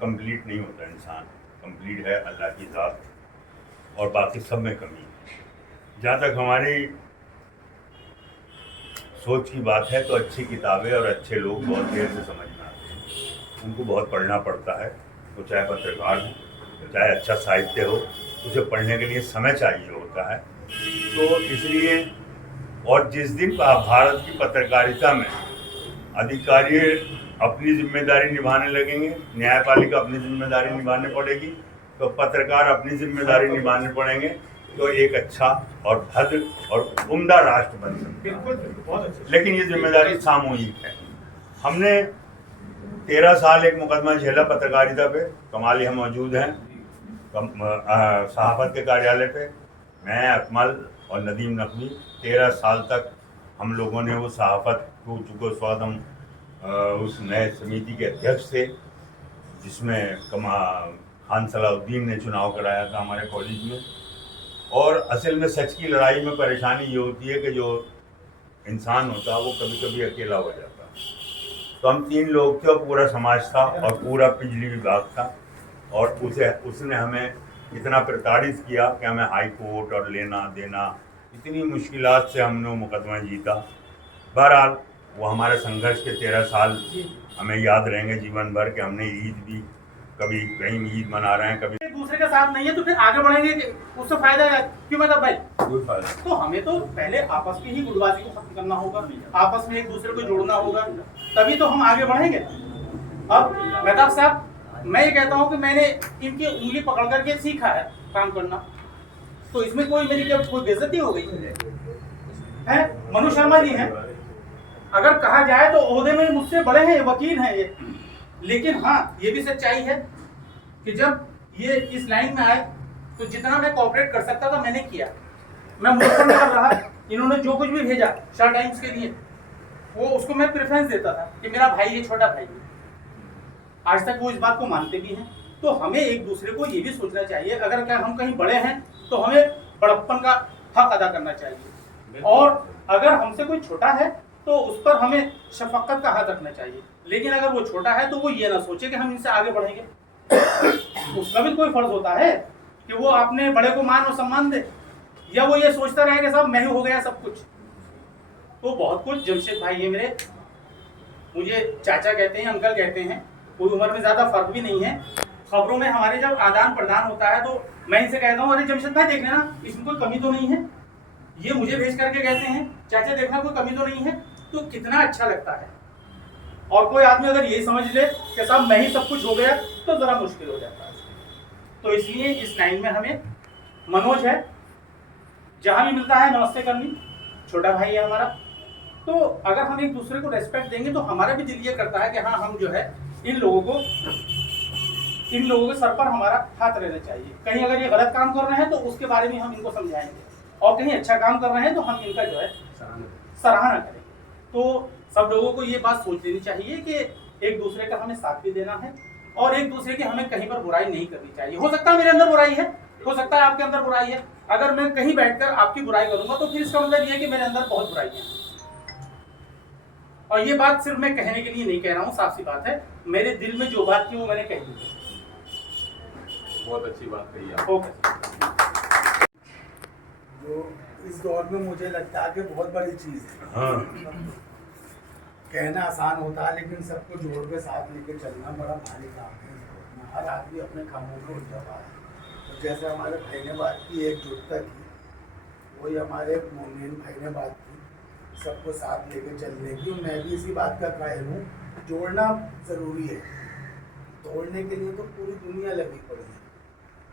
Complete नहीं होता इंसान, कंप्लीट है अल्लाह की ज़ात, और बाकी सब में कमी है। जहाँ तक हमारी सोच की बात है तो अच्छी किताबें और अच्छे लोग बहुत देर से समझ में आते हैं, उनको बहुत पढ़ना पड़ता है। तो चाहे पत्रकार हो, चाहे अच्छा साहित्य हो, उसे पढ़ने के लिए समय चाहिए होता है। तो इसलिए, और जिस दिन भारत की पत्रकारिता में अधिकारी अपनी जिम्मेदारी निभाने लगेंगे, न्यायपालिका अपनी जिम्मेदारी निभाने पड़ेगी, तो पत्रकार अपनी जिम्मेदारी निभाने पड़ेंगे, तो एक अच्छा और भद्र और उम्दा राष्ट्र बन सकता है। लेकिन ये जिम्मेदारी सामूहिक है। हमने 13 साल एक मुकदमा झेला पत्रकारिता पे। कमाल यहाँ मौजूद हैं सहाफत के कार्यालय पे। मैं, अकमल और नदीम नकवी 13 साल तक हम लोगों ने वो सहाफत को, चूँकि उस वक्त हम उस नए समिति के अध्यक्ष थे, जिसमें खान सलाउद्दीन ने चुनाव कराया था हमारे कॉलेज में। और असल में सच की लड़ाई में परेशानी ये होती है कि जो इंसान होता है वो कभी कभी अकेला हो जाता है। तो हम 3 लोग थे और पूरा समाज था और पूरा बिजली विभाग था, और उसने हमें इतना प्रताड़ित किया कि हमें हाई कोर्ट और लेना देना, इतनी मुश्किलात से हमने वो मुकदमा जीता। बहरहाल वो हमारे संघर्ष के 13 साल हमें याद रहेंगे जीवन भर, कि हमने ईद भी कभी कहीं ईद मना रहे हैं, कभी एक दूसरे का साथ नहीं है तो फिर आगे बढ़ेंगे, उससे फायदा क्यों? मतलब भाई कोई फायदा। तो हमें तो पहले आपस की ही गुटबाजी को खत्म करना होगा, आपस में एक दूसरे को जोड़ना होगा, तभी तो हम आगे बढ़ेंगे। अब मेहताब साहब, मैं ये कहता हूँ कि मैंने इनकी उंगली पकड़ करके सीखा है काम करना, तो इसमें कोई मेरी क्या कोई बेइज्जती हो गई है? मनु शर्मा जी हैं, अगर कहा जाए तो ओहदे में मुझसे बड़े हैं, वकील हैं ये, लेकिन हाँ ये भी सच्चाई है कि जब ये इस लाइन में आए तो जितना मैं कोऑपरेट कर सकता था मैंने किया। मैं मुझे कर रहा, इन्होंने जो कुछ भी भेजा शार्ट टाइम्स के लिए, वो उसको मैं प्रेफरेंस देता था कि मेरा भाई है, छोटा भाई है। आज तक वो इस बात को मानते भी हैं। तो हमें एक दूसरे को ये भी सोचना चाहिए, अगर क्या हम कहीं बड़े हैं तो हमें बड़प्पन का हक अदा करना चाहिए, और अगर हमसे कोई छोटा है तो उस पर हमें शफकत का हाथ रखना चाहिए। लेकिन अगर वो छोटा है तो वो ये ना सोचे कि हम इनसे आगे बढ़ेंगे। उसका भी कोई फर्ज होता है कि वो अपने बड़े को मान और सम्मान दे, या वो ये सोचता रहे कि सब मैं ही हो गया सब कुछ। तो बहुत कुछ, जमशेद भाई है मेरे, मुझे चाचा कहते हैं, अंकल कहते हैं, कोई उम्र में ज्यादा फर्क भी नहीं है। खबरों में हमारे जब आदान प्रदान होता है तो मैं इनसे कहता हूँ, अरे जमशेद भाई देख लेना, इसमें कोई कमी तो नहीं है। ये मुझे भेज करके कहते हैं, चाचा देखना कोई कमी तो नहीं है। तो कितना अच्छा लगता है। और कोई आदमी अगर ये समझ ले कि साहब मैं ही सब कुछ हो गया, तो जरा मुश्किल हो जाता है। तो इसलिए इस लाइन में हमें, मनोज है, जहां भी मिलता है नमस्ते करनी, छोटा भाई है हमारा। तो अगर हम एक दूसरे को रेस्पेक्ट देंगे तो हमारा भी दिल ये करता है कि हाँ हम जो है इन लोगों के सर पर हमारा हाथ रहना चाहिए। कहीं अगर ये गलत काम कर रहे हैं तो उसके बारे में हम इनको समझाएंगे, और कहीं अच्छा काम कर रहे हैं तो हम इनका जो है सराहना करेंगे। तो सब लोगों को ये बात सोच लेनी चाहिए कि एक दूसरे का हमें साथ भी देना है, और एक दूसरे की हमें कहीं पर बुराई नहीं करनी चाहिए। हो सकता है मेरे अंदर बुराई है, हो सकता है आपके अंदर बुराई है। अगर मैं कहीं बैठकर आपकी बुराई करूंगा तो फिर इसका मतलब ये है कि मेरे अंदर बहुत बुराई है। और ये बात सिर्फ मैं कहने के लिए नहीं कह रहा हूँ, साफ सी बात है, मेरे दिल में जो बात थी वो मैंने कह दी। बहुत अच्छी बात कही आप। ओके। जो इस दौर में मुझे लगता है कि बहुत बड़ी चीज़ है। हाँ, कहना आसान होता है लेकिन सबको जोड़ के साथ लेके चलना बड़ा भारी काम है। हर आदमी अपने कामों में उलझा हुआ है। तो जैसे हमारे भाई ने बात की एकजुटता की, वही हमारे मोमिन भाई ने बात की सबको साथ लेके चलने की। मैं भी इसी बात का कायल हूँ, जोड़ना ज़रूरी है, तोड़ने के लिए तो पूरी दुनिया लगी पड़ी है।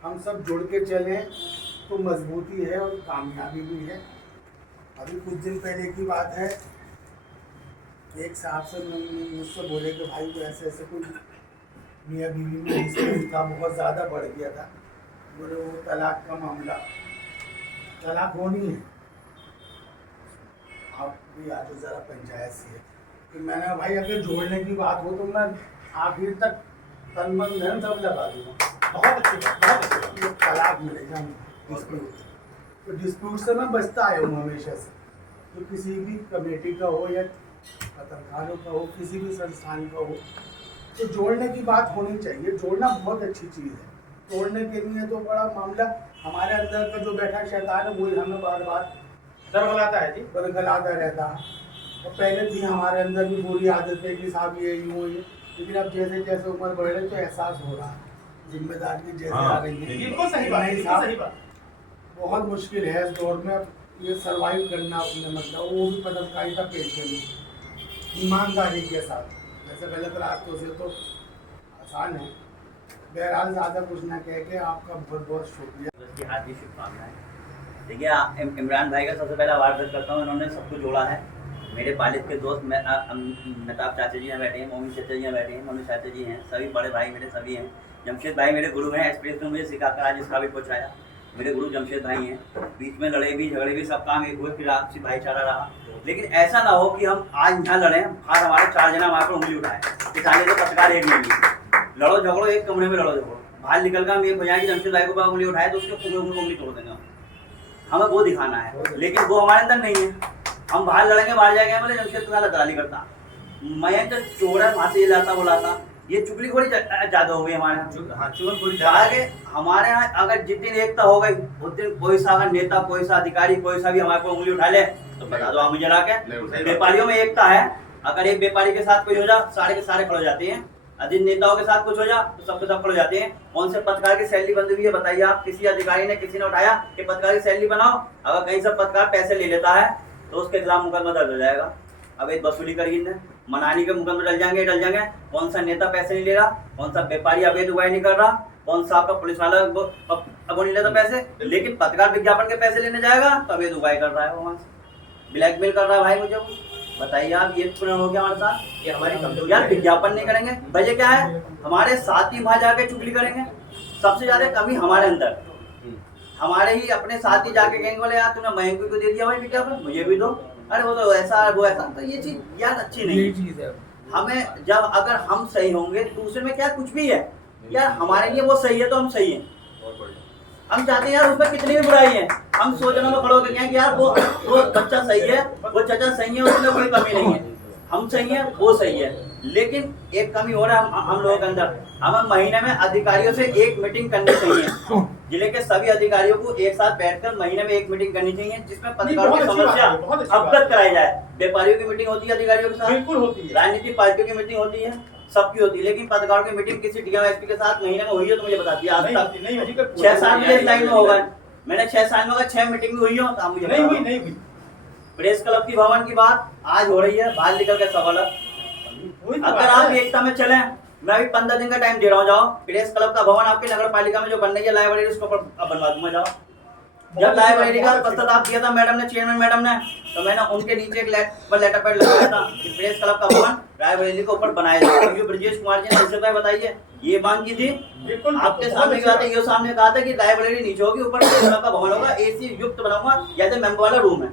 हम सब जुड़ के चलें तो मजबूती है और कामयाबी भी है। अभी कुछ दिन पहले की बात है, एक साहब से मुझसे बोले कि भाई को ऐसे ऐसे कोई मियाँ बीवी में डिस्प्यूट था, बहुत ज़्यादा बढ़ गया था। बोले वो तलाक का मामला, तलाक होनी है, आप भी आ जाओ ज़रा पंचायत से। कि मैंने भाई अगर जोड़ने की बात हो तो मैं आखिर तक तन मन धन सब लगा दूँगा। बहुत अच्छी बात, बहुत अच्छी बात। तलाक मिलेगा डिस्प्यूट, तो डिस्प्यूट से मैं बचता आया हूँ हमेशा से। तो किसी भी कमेटी का हो या पत्रकारों का हो, किसी भी संस्थान का हो, तो जोड़ने की बात होनी चाहिए, जोड़ना बहुत अच्छी चीज़ है। तोड़ने के लिए तो बड़ा मामला, हमारे अंदर का जो बैठा शैतान है वही हमें बार बार दरगलाता है जी। बरगलाता रहता है। और पहले भी हमारे अंदर भी बुरी आदत है कि साहब ये यूँ ये, लेकिन अब जैसे जैसे उम्र बढ़ रही तो एहसास हो रहा है, जिम्मेदारी जैसे आ रही है। बिल्कुल सही बात है, नहीं बिल्कुल साहब, सही बात। बहुत मुश्किल है इस दौर में ये सर्वाइव करना अपने, मतलब वो भी पदाधिकारी का पेशे में ईमानदारी के साथ। वैसे गलत रास्तों से तो आसान है। बहरहाल ज़्यादा कुछ ना कह के आपका बहुत बहुत शुक्रिया। की हार्दिक शुभकामनाएं। देखिए इमरान भाई का सबसे पहला आभार करता हूँ, इन्होंने सबको जोड़ा है। मेरे पालित के दोस्त मेहताब चाचा जी यहाँ बैठे हैं, मोमिन चाचा जी यहाँ बैठे हैं, मनु चाचा जी हैं, सभी बड़े भाई मेरे सभी हैं। जमशेद भाई मेरे गुरु हैं, एक्सपीरियंस में मुझे सिखाकर आज इस काबिल पहुँचाया। मेरे गुरु जमशेद भाई हैं। बीच में लड़े भी झगड़े भी सब काम एक हुए, फिर आपसी भाईचारा रहा। लेकिन ऐसा ना हो कि हम आज यहाँ लड़ें, आज हमारे 4 जना हमारे पर उंगली उठाए, किसानी तो पत्रकार एक नहीं है। लड़ो झगड़ो एक कमरे में लड़ो झगड़ो, बाहर निकल कर हम ये हो जाए कि जमशेद भाई को उंगली उठाए तो उसके उंगली तोड़ देंगे। हमें वो दिखाना है, लेकिन वो हमारे अंदर नहीं है। हम बाहर लड़ेंगे, बाहर जाएंगे, बोले जमशेद के साथ दलाली करता, मैं तो चोर है, वहाँ से ये लाता वो लाता, ये चुगलीखोरी ज्यादा हो गई हमारे यहाँ। हाँ, चुगलखोरी आगे हमारे यहाँ अगर जितनी एकता हो गई उस दिन कोई सा अगर नेता, कोई सा अधिकारी, कोई सा भी हमारे को उंगली उठा ले तो बता दो, हम मुझे ला के। व्यापारियों में एकता है, अगर एक व्यापारी के साथ कोई हो जा सारे के सारे खड़े हो जाते हैं। अधिक नेताओं के साथ कुछ हो जा तो सबके सब खड़े हो जाते हैं। कौन से पत्रकार की सैलरी बंद हुई है बताइए आप? किसी अधिकारी ने, किसी ने उठाया कि पत्रकार की सैलरी बनाओ? अगर कहीं से पत्रकार पैसे ले लेता है तो उसके खिलाफ मुकदमा दर्ज हो जाएगा। अब एक वसूली करेगी, मनानी के मुकदमे डल जाएंगे। कौन सा नेता पैसे नहीं ले रहा, कौन सा व्यापारी अवैध उगाही नहीं कर रहा, कौन सा आपका पुलिस वाला अब नहीं लेता पैसे, लेकिन पत्रकार विज्ञापन के पैसे लेने जाएगा तो अवैध उगाही कर रहा है, वहां से ब्लैकमेल कर रहा है। भाई मुझे बताइए आप, ये पुनः हो गया हमारे साथ, ये हमारी कमजोरी। यार विज्ञापन नहीं करेंगे, वजह क्या है? हमारे साथ ही वहां जाके चुगली करेंगे। सबसे ज्यादा कमी हमारे अंदर, हमारे ही अपने साथ ही जाके कहेंगे बोले यार तूने मयंक को दे दिया भाई विज्ञापन, मुझे भी दो, अरे वो तो ऐसा वो ऐसा। तो ये चीज यार अच्छी नहीं है। हमें जब अगर हम सही होंगे दूसरे में क्या कुछ भी है यार, हमारे लिए वो सही है तो हम सही हैं। हम चाहते हैं यार उसमें कितनी भी बुराई है, हम सोचने में खड़े होकर कहें कि यार वो बच्चा सही है, वो चाचा सही है, उसमें कोई कमी नहीं है, हम सही है, वो सही है। लेकिन एक कमी हो रहा है हम लोगों के अंदर, हमें महीने में अधिकारियों से एक मीटिंग करनी चाहिए। जिले के सभी अधिकारियों को एक साथ बैठकर महीने में एक मीटिंग करनी चाहिए, जिसमें पत्रकारों की समस्या अवगत कराई जाए। व्यापारियों की मीटिंग होती है अधिकारियों के साथ, बिल्कुल होती है। राजनीतिक पार्टियों की मीटिंग होती है, सबकी होती है, लेकिन पत्रकारों की मीटिंग किसी डीएमएसपी के साथ महीने में हुई है तो मुझे बता दिया आज तक 6 साल में लाइन में होगा। मैंने 6 साल में अगर 6 मीटिंग हुई हो तो आप मुझे नहीं हुई। प्रेस क्लब की भवन की बात आज हो रही है, बाहर निकल के सवाल। अगर आप एकता में चले, मैं अभी 15 दिन का टाइम दे रहा हूँ, जाओ प्रेस क्लब का भवन आपकी नगर पालिका में जो बन रही है लाइब्रेरी, उसके ऊपर बनवा दूंगा। जाओ, जब लाइब्रेरी का प्रस्ताव दिया था मैडम ने, चेयरमैन मैडम ने, तो मैंने उनके नीचे एक लेटर पैड लगाया था कि प्रेस क्लब का भवन रायबरेली के ऊपर बनाया जाए। क्योंकि ब्रजेश कुमार जी ने जैसे भाई बताइए ये मांग की थी, आपके सामने कहा था, ये सामने कहा था कि लाइब्रेरी नीचे होगी, ऊपर प्रेस क्लब का भवन होगा, एसी युक्त बनाऊंगा, जैसे मेंबर वाला रूम है।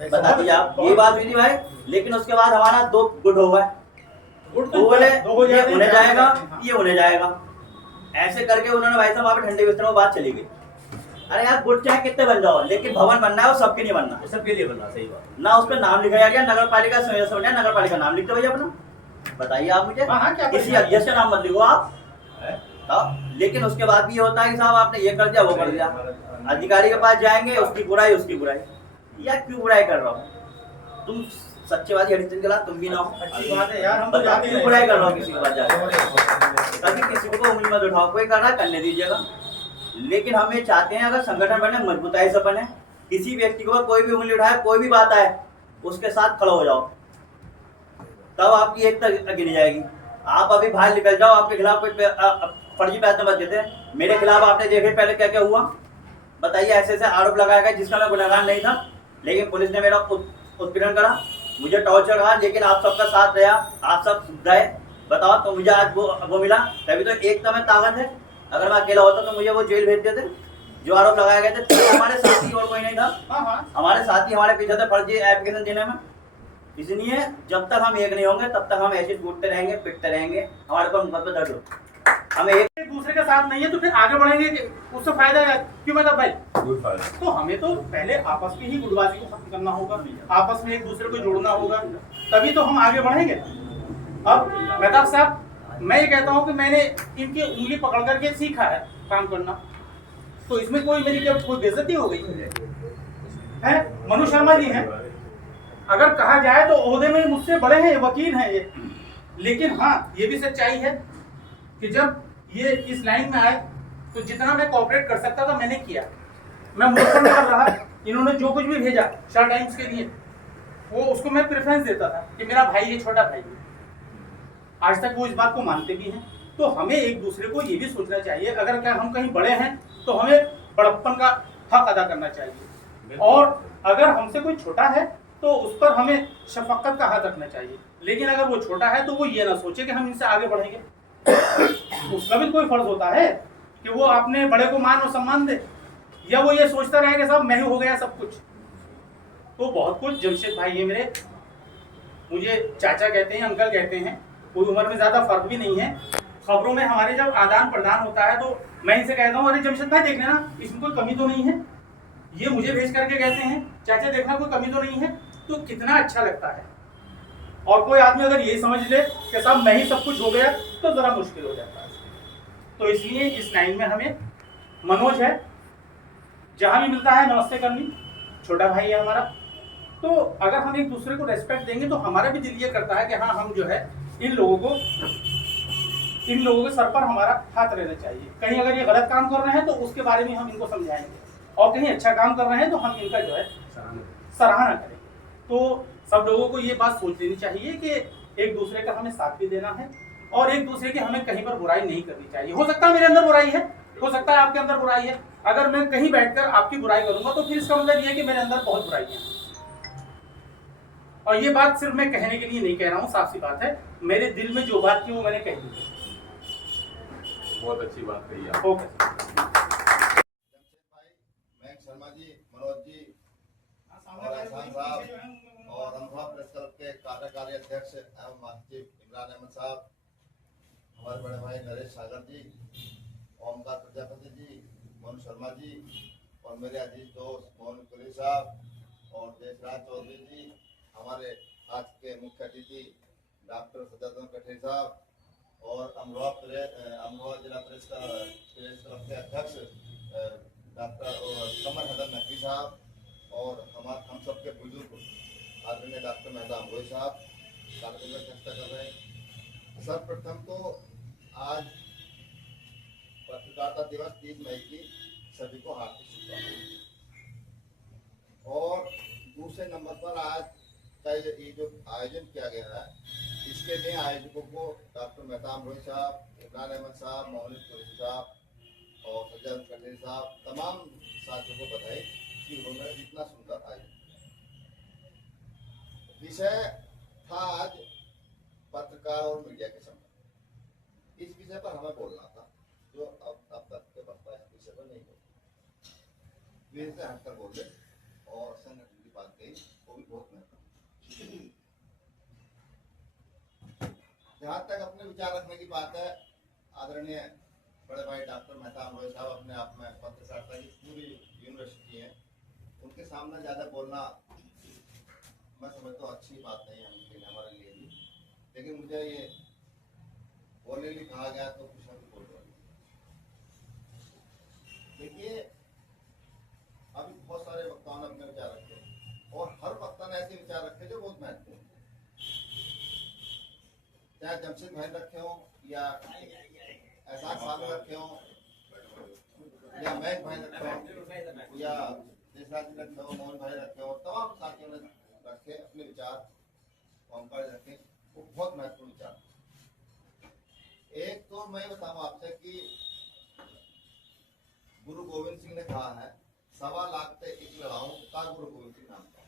बता दीजिए आप, ये बात हुई थी भाई। लेकिन उसके बाद हमारा 2 गुट हो गए, वो बोले ये होने जाएगा, ये होने जाएगा, ऐसे करके उन्होंने भाई साहब वहाँ पे ठंडे बिस्तर में बात चली गई। अरे यार गुट चाहे कितने बन जाओ, लेकिन भवन बनना है वो सबके लिए बनना है, सबके लिए बनना। सही बात ना, उस पर नाम लिखा जाएगा नगर पालिका नगर पालिका नाम लिखते भैया अपना। बताइए आप मुझे, किसी अध्यक्ष का नाम मत लिखो आप। लेकिन उसके बाद भी ये होता है कि साहब आपने ये कर दिया, वो कर दिया। अधिकारी के पास जाएंगे, उसकी बुराई उसकी बुराई। यार क्यों बुराई कर रहा हो तुम? सच्चेबाजी हरिचंद के तुम भी ना हो, अच्छी बात है यार, हम तो जाते क्यों बुराई कर रहा हो किसी के पास जाकर? ताकि किसी को उंगली मत उठाओ, कोई कर रहा है करने दीजिएगा। लेकिन हम ये चाहते हैं अगर संगठन बने, मजबूताई से बने, किसी व्यक्ति को कोई भी उंगली उठाए, कोई भी बात आए, उसके साथ खड़ा हो जाओ, तब आपकी एकता गिनी जाएगी। आप अभी बाहर निकल जाओ, आपके खिलाफ कोई फर्जी पैसे मत देते। मेरे खिलाफ आपने देखे पहले क्या क्या हुआ, बताइए। ऐसे ऐसे आरोप लगाया गया जिसका मैं गुनहगार नहीं था, लेकिन पुलिस ने मेरा उत्पीड़न करा, मुझे टॉर्चर करा, लेकिन आप सबका साथ रहा, आप सब गए। बताओ तो मुझे आज वो मिला, तभी तो एकता में ताकत है। अगर मैं अकेला होता तो मुझे वो जेल भेज देते। जो आरोप लगाए गए थे तो हमारे साथी और कोई नहीं था, हमारे साथी हमारे पीछे थे फर्जी एप्लीकेशन देने में। इसलिए जब तक हम एक नहीं होंगे तब तक हम ऐसे टूटते रहेंगे, पिटते रहेंगे, हमारे पर मुकदमे दर्ज हो। हमें एक दूसरे के साथ नहीं है तो फिर आगे बढ़ेंगे, उससे फायदा है क्यों? मतलब भाई कोई फायदा। तो हमें तो पहले आपस में ही गुटबाजी को खत्म करना होगा, आपस में एक दूसरे को जोड़ना होगा, तभी तो हम आगे बढ़ेंगे। अब मेहताब साहब, मैं ये कहता हूँ कि मैंने इनकी उंगली पकड़ करके सीखा है काम करना, तो इसमें कोई मेरी क्या कोई बेइज्जती हो गई है? मनु शर्मा जी हैं, अगर कहा जाए तो ओहदे में मुझसे बड़े हैं, वकील हैं ये, लेकिन हाँ ये भी सच्चाई है कि जब ये इस लाइन में आए तो जितना मैं कोऑपरेट कर सकता था मैंने किया। मैं मुंह पर कर रहा, इन्होंने जो कुछ भी भेजा शार्ट टाइम्स के लिए वो उसको मैं प्रेफरेंस देता था कि मेरा भाई है, छोटा भाई है। आज तक वो इस बात को मानते भी हैं। तो हमें एक दूसरे को ये भी सोचना चाहिए, अगर क्या हम कहीं बड़े हैं तो हमें बड़प्पन का हक अदा करना चाहिए, और अगर हमसे कोई छोटा है तो उस पर हमें शफकत का हक रखना चाहिए। लेकिन अगर वो छोटा है तो वो ये ना सोचे कि हम इनसे आगे बढ़ेंगे। उसका भी कोई फर्ज होता है कि वो अपने बड़े को मान और सम्मान दे, या वो ये सोचता रहे कि साहब मैं ही हो गया सब कुछ। तो बहुत कुछ जमशेद भाई है मेरे, मुझे चाचा कहते हैं, अंकल कहते हैं, कोई उम्र में ज्यादा फर्क भी नहीं है। खबरों में हमारे जब आदान प्रदान होता है तो मैं इनसे कहता हूँ, अरे जमशेद भाई देख लेना इसमें कोई कमी तो नहीं है। ये मुझे भेज करके कहते हैं चाचा देखना कोई कमी तो नहीं है, तो कितना अच्छा लगता है। और कोई आदमी अगर यही समझ ले कि साहब मैं ही सब कुछ हो गया तो जरा मुश्किल हो जाता है। तो इसलिए इस लाइन में हमें मनोज है, जहां भी मिलता है नमस्ते करनी, छोटा भाई है हमारा। तो अगर हम एक दूसरे को रेस्पेक्ट देंगे तो हमारा भी दिल ये करता है कि हाँ हम जो है इन लोगों के सर पर हमारा हाथ रहना चाहिए। कहीं अगर ये गलत काम कर रहे हैं तो उसके बारे में हम इनको समझाएंगे, और कहीं अच्छा काम कर रहे हैं तो हम इनका जो है सराहना करेंगे। तो सब लोगों को ये बात सोच लेनी चाहिए कि एक दूसरे का हमें साथ भी देना है, और एक दूसरे की हमें कहीं पर बुराई नहीं करनी चाहिए। हो सकता है मेरे अंदर बुराई है, हो सकता है आपके अंदर बुराई है, अगर मैं कहीं बैठकर आपकी बुराई करूंगा तो फिर इसका मतलब ये है कि मेरे अंदर बहुत बुराई है। और ये बात सिर्फ मैं कहने के लिए नहीं कह रहा हूँ, साफ सी बात है, मेरे दिल में जो बात थी वो मैंने कह दी। बहुत अच्छी बात कही आप। ओके मयंक शर्मा जी, मनोज जी और एहसान साहब और अनुभव प्रेस क्लब के कार्यकारी अध्यक्ष एवं महासचिव इमरान अहमद साहब, हमारे बड़े भाई नरेश सागर जी, ओमकार प्रजापति जी, मनु शर्मा जी, और मेरे अजीज दोस्त मोहन कुली साहब और देशराज चौधरी जी, हमारे आज के मुख्य अतिथि डॉक्टर सज्जाद कठेर साहब, और अमरोहा जिला प्रेस क्लब के अध्यक्ष डॉक्टर कमर हसन नकवी साहब, और हम सबके बुजुर्ग आदरणीय डॉक्टर मेहता अमरोही साहब कार्यक्रम में अध्यक्षता कर रहे हैं। सर्वप्रथम तो आज पत्रकारिता दिवस 3 मई की सभी को हार्दिक शुभकामनाएं, और दूसरे नंबर पर आज का ये जो आयोजन किया गया है इसके लिए आयोजकों को डॉक्टर मेहता अमरोही साहब, इमरान अहमद साहब, मोहन कुरैशी साहब और सज्जाद कठेर साहब, तमाम साथियों को बधाई कि उन्होंने इतना सुंदर आयोजन किया। विषय था आज पत्रकार और मीडिया के संबंध। इस विषय पर हमें बोलना था जो अब तक के वक्ता इस विषय पर नहीं बोले, विषय से हटकर बोले और संगठन की बात कही, वो भी बहुत महत्वपूर्ण। जहाँ तक अपने विचार रखने की बात है, आदरणीय बड़े भाई डॉक्टर मेहता अमरोही साहब अपने आप में पत्रकारिता की पूरी यूनिवर्सिटी है, उनके सामने ज़्यादा बोलना मैं समझता हूँ अच्छी बात नहीं है उनके लिए, हमारे लिए भी। लेकिन मुझे ये बोलने के लिए कहा गया तो कुछ ना कुछ बोल रहा। देखिए अभी बहुत सारे वक्ताओं ने अपने विचार रखे और हर वक्ता ने ऐसे विचार रखे जो बहुत महत्वपूर्ण, चाहे जमशेद भाई रखे हो या एहसान साहब रखे हो या मयंक भाई रखे हो या देशराज जी रखे हो, मोहन भाई रखे हो, तमाम साथियों ने रखे अपने विचार, ओमकार रखे, वो बहुत महत्वपूर्ण विचार। एक तो मैं बताऊं आपसे कि गुरु गोविंद सिंह ने कहा है, 1.25 लाख से एक लड़ाऊं का गुरु गोविंद सिंह नाम का।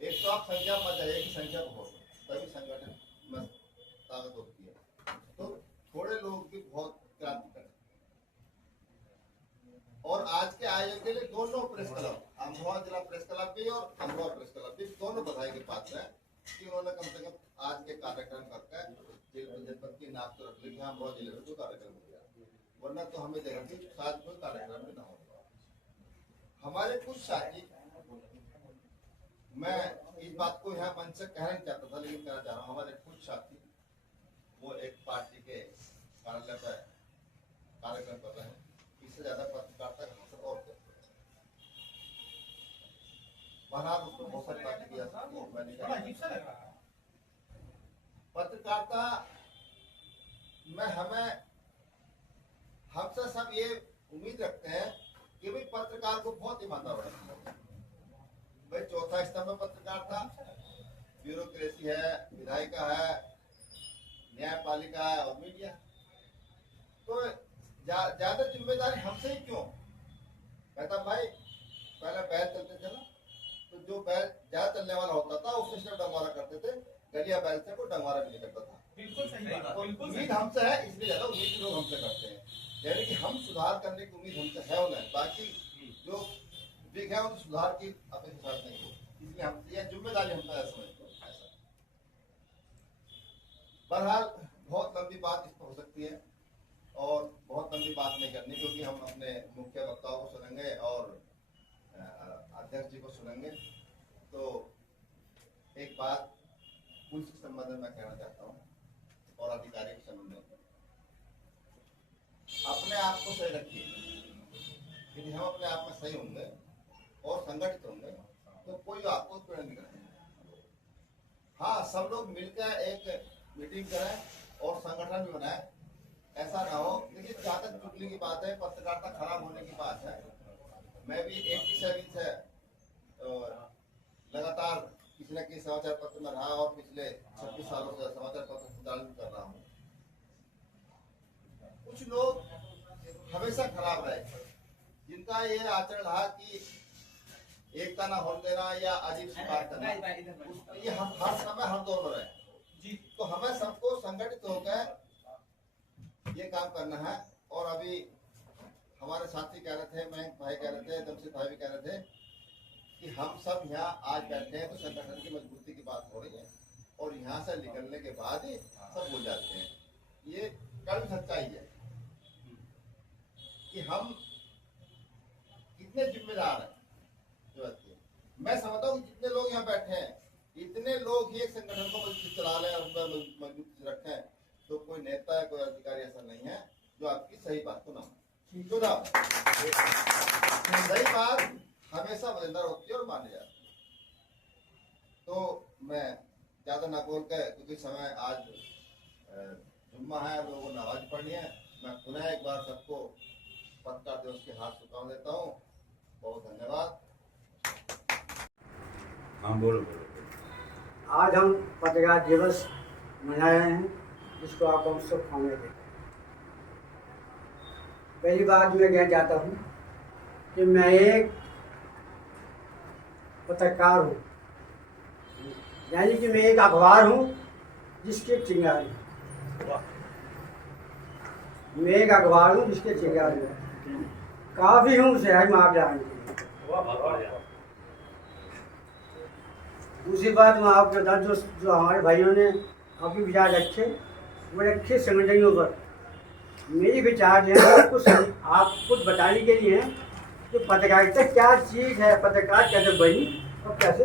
एक तो आप संख्या मत जाइए कि संख्या बहुत है, तभी संगठन में ताकत होती है। तो थोड़े लोग भी बहुत क्रांति कर। और आज के आयोजन के लिए दोनों प्रेस क्लब, अमरोहा जिला प्रेस क्लब भी और अमरोहा प्रेस क्लब भी, दोनों बधाई के पात्र हैं कि उन्होंने कम से कम आज के कार्यक्रम करके जनपद की नाप तो रख ली कि अमरोहा जिले में जो कार्यक्रम हो गया, वरना तो हमें देखा कि शायद कोई कार्यक्रम भी ना होगा। हमारे कुछ साथी, मैं इस बात को यहाँ मंच से कहना नहीं चाहता था लेकिन कहना चाह रहा हूँ, हमारे कुछ साथी वो एक पार्टी के कार्यालय पर कार्यक्रम कर रहे हैं, इससे ज्यादा पत्रकारिता का हासिल और क्या। बहरहाल उसको हो सकता है कि ऐसा हो, मैं नहीं बड़ा अजीब सा लग रहा है। पत्रकारिता में हमसे सब ये उम्मीद रखते हैं कि भाई पत्रकार को बहुत ईमानदार होना चाहिए। भाई चौथा स्तंभ पत्रकारिता, ब्यूरोक्रेसी है, विधायिका है, न्यायपालिका है और मीडिया। तो ज्यादा जिम्मेदारी हमसे ही क्यों? कहता भाई पहले बैल चलते थे ना, तो जो बैल ज्यादा चलने वाला होता था उससे सिर्फ डंगवारा करते थे, गलिया बैल से कोई डंगवारा भी नहीं करता था। बिल्कुल सही बात, तो बिल्कुल सही उम्मीद हमसे है, इसलिए ज्यादा उम्मीद लोग हमसे करते हैं, यानी कि हम सुधार करने की उम्मीद हमसे है उन्हें, बाकी जो दिख है उन सुधार की अपेक्षा नहीं हो, इसलिए हम ये जिम्मेदारी हम समझते हैं। बहरहाल बहुत लंबी बात इस पर हो सकती है और बहुत लंबी बात नहीं करनी, क्योंकि हम अपने मुख्य वक्ताओं को सुनेंगे और अध्यक्ष जी को सुनेंगे। तो एक बात पुलिस के संबंध में मैं कहना चाहता हूँ और अधिकारी के संबंध में, अपने आप को सही रखिए। यदि हम अपने आप में सही होंगे और संगठित होंगे तो कोई आपको उत्पीड़न नहीं करेगा। हाँ, सब लोग मिलकर एक मीटिंग करें और संगठन भी बनाए, ऐसा ना हो। देखिए, जहाँ तक चुगली की बात है, पत्रकारिता खराब होने की बात है, मैं भी 87 से लगातार किसी न किसी समाचार पत्र में रहा और पिछले 26 सालों से समाचार पत्र संचालन कर रहा हूँ। कुछ लोग हमेशा खराब रहे, जिनका ये आचरण रहा कि एकता ना होने देना या अजीब सी बात करना, ये हम हर समय हर दौर में रहे जी। तो हमें सबको संगठित होकर ये काम करना है। और अभी हमारे साथी कह रहे थे, मयंक भाई कह रहे थे, दमसित भाई भी कह रहे थे कि हम सब यहाँ आज बैठे हैं तो संगठन की मजबूती की बात हो रही है और यहाँ से निकलने के बाद ही सब भूल जाते हैं। ये कड़वी सच्चाई है कि हम कितने जिम्मेदार हैं। मैं समझता हूँ कि जितने लोग यहाँ बैठे हैं, इतने लोग ही एक संगठन को मजबूत चला लें और मजबूती से रखें, तो कोई नेता या कोई अधिकारी ऐसा नहीं है जो आपकी सही बात को ना माने। सही बात हमेशा वजनदार होती है और मानी जाती है। तो मैं ज्यादा ना बोल कर, क्योंकि समय आज जुम्मा है, लोगों ने नमाज पढ़नी है, मैं पुनः एक बार सबको पत्रकार दिवस के हाथ शुभकामनाएं देता हूँ। बहुत धन्यवाद। हाँ बोलो। आज हम पत्रकार दिवस मना रहे हैं, जिसको आप हम शुभकामनाएं देते हैं। पहली बात मैं कहना चाहता हूँ कि मैं एक पत्रकार हूँ, यानी कि मैं एक अखबार हूँ जिसके चिंगारी, मैं एक अखबार हूँ जिसके चिंगारी काफ़ी हूँ शहर में आप जाने के लिए। दूसरी बात मैं आपके बता, जो हमारे भाइयों ने अपने विचार रखे, वो रखे संगठनों पर। मेरी विचार जो है आप कुछ बताने के लिए हैं कि पत्रकारिता क्या चीज़ है, पत्रकार कैसे बनी और कैसे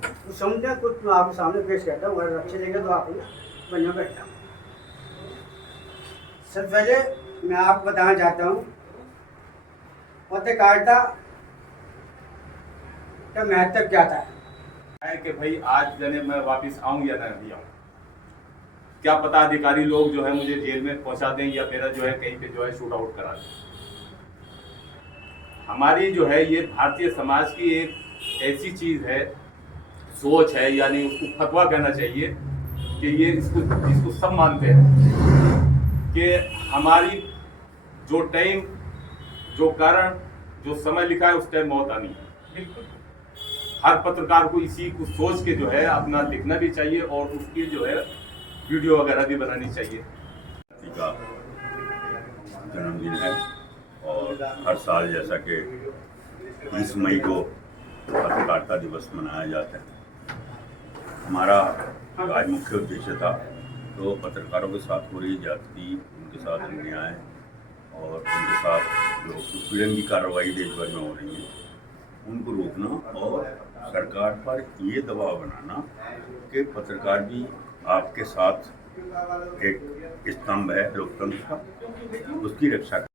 तो समझना। कुछ मैं आपके सामने पेश करता हूँ, अगर अच्छे लगे तो आप बढ़िया बैठता हूँ। सबसे पहले मैं आपको बताना चाहता हूँ पत्रकारिता का महत्व क्या था। है कि भाई आज जाने मैं वापस आऊं या नहीं आऊं, क्या पता अधिकारी लोग जो है मुझे जेल में पहुंचा दें या मेरा जो है कहीं पे जो है शूट आउट करा दें। हमारी जो है ये भारतीय समाज की एक ऐसी चीज है, सोच है, यानी उसको फतवा कहना चाहिए कि ये इसको सब मानते हैं कि हमारी जो टाइम, जो कारण, जो समय लिखा है उस टाइम मौत आनी है। बिल्कुल हर पत्रकार को इसी को सोच के जो है अपना लिखना भी चाहिए और उसकी जो है वीडियो वगैरह भी बनानी चाहिए। का जन्मदिन है और हर साल जैसा कि 20 मई को पत्रकारिता दिवस मनाया जाता है। हमारा जो आज मुख्य उद्देश्य था तो पत्रकारों के साथ हो रही जाति, उनके साथ अन्याय और उनके साथ जो उत्पीड़न की कार्रवाई देश भर में हो रही है उनको रोकना और सरकार पर ये दबाव बनाना कि पत्रकार भी आपके साथ एक स्तंभ है लोकतंत्र का, उसकी रक्षा